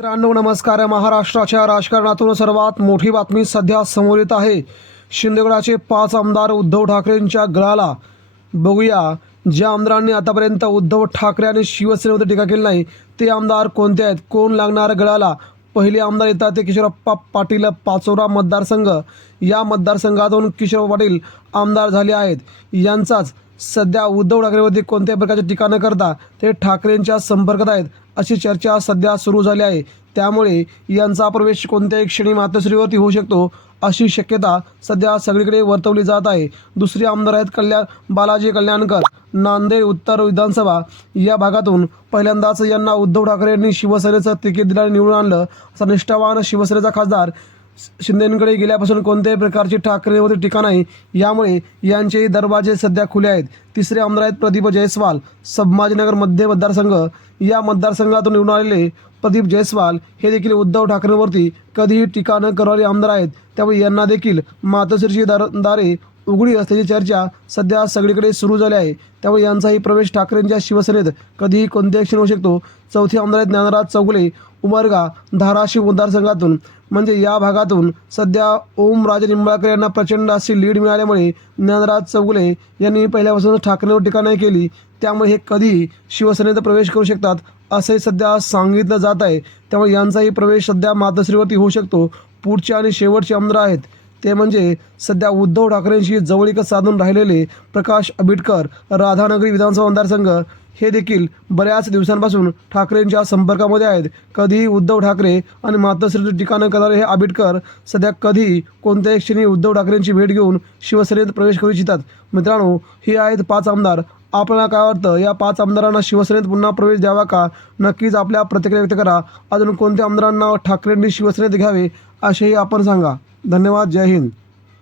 मित्रांनो नमस्कार महाराष्ट्राच्या राजकारणातून सर्वात मोठी बातमी सध्या समोर येत आहे शिंदेगडाचे पाच आमदार उद्धव ठाकरेंच्या गळाला बघूया ज्या आमदारांनी आतापर्यंत उद्धव ठाकरे आणि शिवसेनेमध्ये टीका केली नाही ते आमदार कोणते आहेत कोण लागणार गळाला पहिले आमदार येतात ते किशोरप्पा पाटील पाचोरा मतदारसंघ या मतदारसंघातून किशोर पाटील आमदार झाले आहेत यांचाच सध्या उद्धव ठाकरेवरती कोणत्याही प्रकारची टीका न करता ते ठाकरेंच्या संपर्कात आहेत अशी चर्चा सध्या सुरू झाली आहे त्यामुळे यांचा प्रवेश कोणत्याही क्षणी मातोश्रीवरती होऊ शकतो अशी शक्यता सध्या सगळीकडे वर्तवली जात आहे दुसरी आमदार आहेत कल्याण बालाजी कल्याणकर नांदेड उत्तर विधानसभा या भागातून पहिल्यांदाच यांना उद्धव ठाकरे यांनी शिवसेनेचं तिकीट दिल्याने निवडून आणलं असा निष्ठावान शिवसेनेचा खासदार शिंदेकडे गेल्यापासून कोणत्याही प्रकारची ठाकरेवरती टीका नाही यामुळे यांचेही दरवाजे सध्या खुले आहेत तिसरे आमदार आहेत प्रदीप जयस्वाल संभाजीनगर मध्य मतदारसंघ या मतदारसंघातून निवडून आलेले प्रदीप जयस्वाल हे देखील उद्धव ठाकरेंवरती कधीही टीका न करणारे आमदार आहेत त्यामुळे यांना देखील मातोश्रीची दार दारे उघडी असल्याची चर्चा सध्या सगळीकडे सुरू झाली आहे त्यामुळे यांचाही प्रवेश ठाकरेंच्या शिवसेनेत कधीही कोणते क्षण होऊ शकतो चौथे आमदार आहेत ज्ञानराज चौगुले उमरगा धाराशिव मतदारसंघातून म्हणजे या भागातून सध्या ओम राजे निंबाळकर यांना प्रचंड अशी लीड मिळाल्यामुळे ज्ञानराज चौगुले यांनी पहिल्यापासूनच ठाकरेंवर टीका नाही केली त्यामुळे हे कधी शिवसेनेत प्रवेश करू शकतात असे सध्या सांगितलं जात आहे त्यामुळे यांचाही प्रवेश सध्या मातोश्रीवरती होऊ शकतो पुढचे आणि शेवटचे आमदार आहेत ते म्हणजे सध्या उद्धव ठाकरेंशी जवळीक साधून राहिलेले प्रकाश आंबेडकर राधानगरी विधानसभा मतदारसंघ हे देखील बऱ्याच दिवसांपासून ठाकरेंच्या संपर्कामध्ये आहेत कधीही उद्धव ठाकरे आणि मातोश्रीची ठिकाणं करणारे हे आंबेडकर सध्या कधी कोणत्याही क्षणी उद्धव ठाकरेंची भेट घेऊन शिवसेनेत प्रवेश करू इच्छितात मित्रांनो हे आहेत पाच आमदार आपल्याला काय वाटतं या पाच आमदारांना शिवसेनेत पुन्हा प्रवेश द्यावा का नक्कीच आपल्या प्रतिक्रिया व्यक्त करा अजून कोणत्या आमदारांना ठाकरेंनी शिवसेनेत घ्यावे असेही आपण सांगा धन्यवाद जय हिंद